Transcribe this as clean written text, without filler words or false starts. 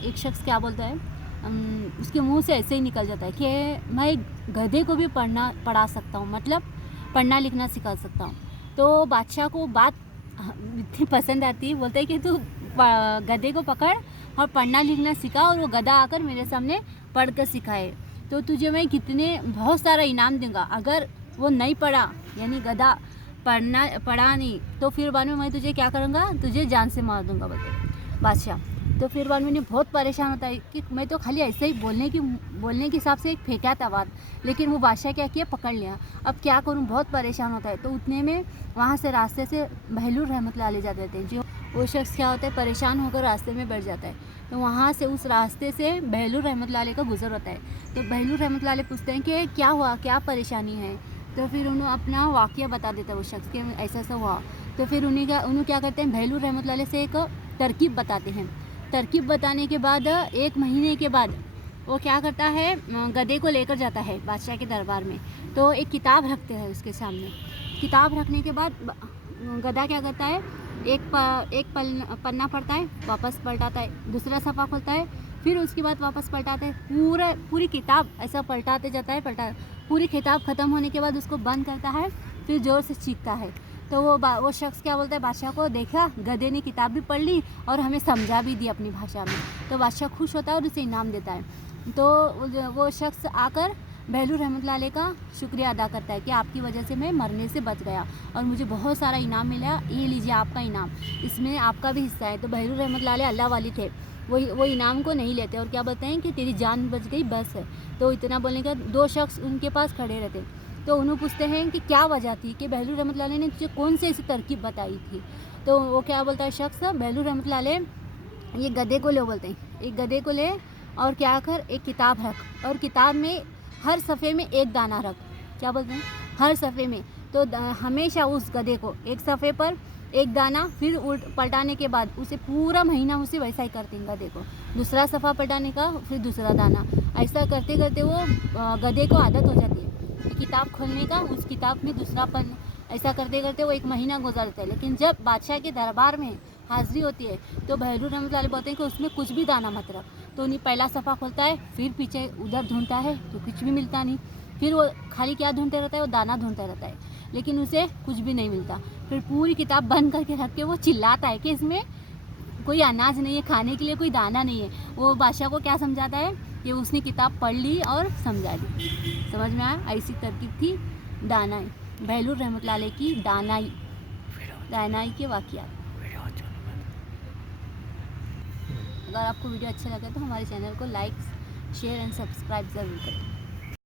एक शख्स क्या बोलता है, उसके मुंह से ऐसे ही निकल जाता है कि मैं गधे को भी पढ़ा सकता हूँ, मतलब पढ़ना लिखना सिखा सकता हूँ। तो बादशाह को बात इतनी पसंद आती है, बोलता है कि तू गधे को पकड़ और पढ़ना लिखना सिखा और वो गधा आकर मेरे सामने पढ़ कर सिखाए, तो तुझे मैं बहुत सारा इनाम दूंगा। अगर वो नहीं पढ़ा यानी गधा पढ़ा नहीं तो फिर बाद में मैं तुझे क्या करूँगा, तुझे जान से मार दूंगा बोलते बादशाह। तो फिर बाद में बहुत परेशान होता है कि मैं तो खाली ऐसे ही बोलने के हिसाब से एक फेंका था बात, लेकिन वो बादशाह क्या किया, पकड़ लिया। अब क्या करूँ, बहुत परेशान होता है। तो उतने में वहाँ से रास्ते से बहलूल रहमतुल्लाह अलैह जाते थे। जो वो शख्स क्या होता है, परेशान होकर रास्ते में बैठ जाता है। तो वहाँ से उस रास्ते से बहलूल रहमतुल्लाह अलैह का गुजर होता है। तो बहलूल रहमतुल्लाह अलैह पूछते हैं कि क्या हुआ, क्या परेशानी है। तो फिर उन्होंने अपना वाक़या बता देता है वो शख्स कि ऐसा ऐसा हुआ। तो फिर उन्हें क्या करते हैं, बहलूल रहमतुल्लाह अलैह से एक तरकीब बताते हैं। तरकीब बताने के बाद 1 महीने के बाद वो क्या करता है, गधे को लेकर जाता है बादशाह के दरबार में। तो एक किताब रखते हैं उसके सामने। किताब रखने के बाद गधा क्या करता है, एक पन्ना पढ़ता है, वापस पलटाता है, दूसरा सफ़ा खोलता है, फिर उसके बाद वापस पलटाता है। पूरी किताब ऐसा पलटाते जाता है। पूरी किताब ख़त्म होने के बाद उसको बंद करता है, फिर ज़ोर से चीखता है। तो वो शख्स क्या बोलता है बादशाह को, देखा गधे ने किताब भी पढ़ ली और हमें समझा भी दी अपनी भाषा में। तो बादशाह खुश होता है और उसे इनाम देता है। तो वो शख्स आकर बहलूल रहमतुल्लाह अलैह का शुक्रिया अदा करता है कि आपकी वजह से मैं मरने से बच गया और मुझे बहुत सारा इनाम मिला, ये लीजिए आपका इनाम, इसमें आपका भी हिस्सा है। तो बहलूल रहमतुल्लाह अलैह अल्लाह वाली थे, वो इनाम को नहीं लेते और क्या बोलते हैं कि तेरी जान बच गई बस है। तो इतना बोलने का 2 शख्स उनके पास खड़े रहते। तो उन्हें पूछते हैं कि क्या वजह थी कि बहलूल रहमतुल्लाह अलैह ने तुझे कौन सी ऐसी तरकीब बताई थी। तो वो क्या बोलता है शख्स, बहलूल रहमतुल्लाह अलैह ये गधे को ले, बोलते हैं एक गधे को ले और क्या कर, एक किताब रख और किताब में हर सफ़े में एक दाना रख। क्या बोलते हैं, हर सफ़े में। तो हमेशा उस गधे को एक सफ़े पर एक दाना, फिर पलटाने के बाद उसे पूरा महीना उसे वैसा ही करते हैं गधे को, दूसरा सफ़ा पलटाने का, फिर दूसरा दाना, ऐसा करते करते वो गधे को आदत हो जाती है किताब खोलने का, उस किताब में दूसरा पन, ऐसा करते करते वो 1 महीना गुजरता है। लेकिन जब बादशाह के दरबार में हाज़िरी होती है तो बहलूल रहमतुल्लाह अलैह बोलते हैं कि उसमें कुछ भी दाना मत रख। तो उन्हें पहला सफ़ा खोलता है, फिर पीछे उधर ढूंढता है तो कुछ भी मिलता नहीं, फिर वो खाली क्या ढूंढते रहता है, वो दाना ढूंढता रहता है, लेकिन उसे कुछ भी नहीं मिलता। फिर पूरी किताब बंद करके रख के वो चिल्लाता है कि इसमें कोई अनाज नहीं है, खाने के लिए कोई दाना नहीं है। वो बादशाह को क्या समझाता है कि उसने किताब पढ़ ली और समझा दी। समझ में आया, ऐसी तरकीब थी दानाई, बहलूल रहमतुल्लाह अलैह की दानाई के वाक़यात। अगर आपको वीडियो अच्छा लगे तो हमारे चैनल को लाइक, शेयर एंड सब्सक्राइब ज़रूर करें।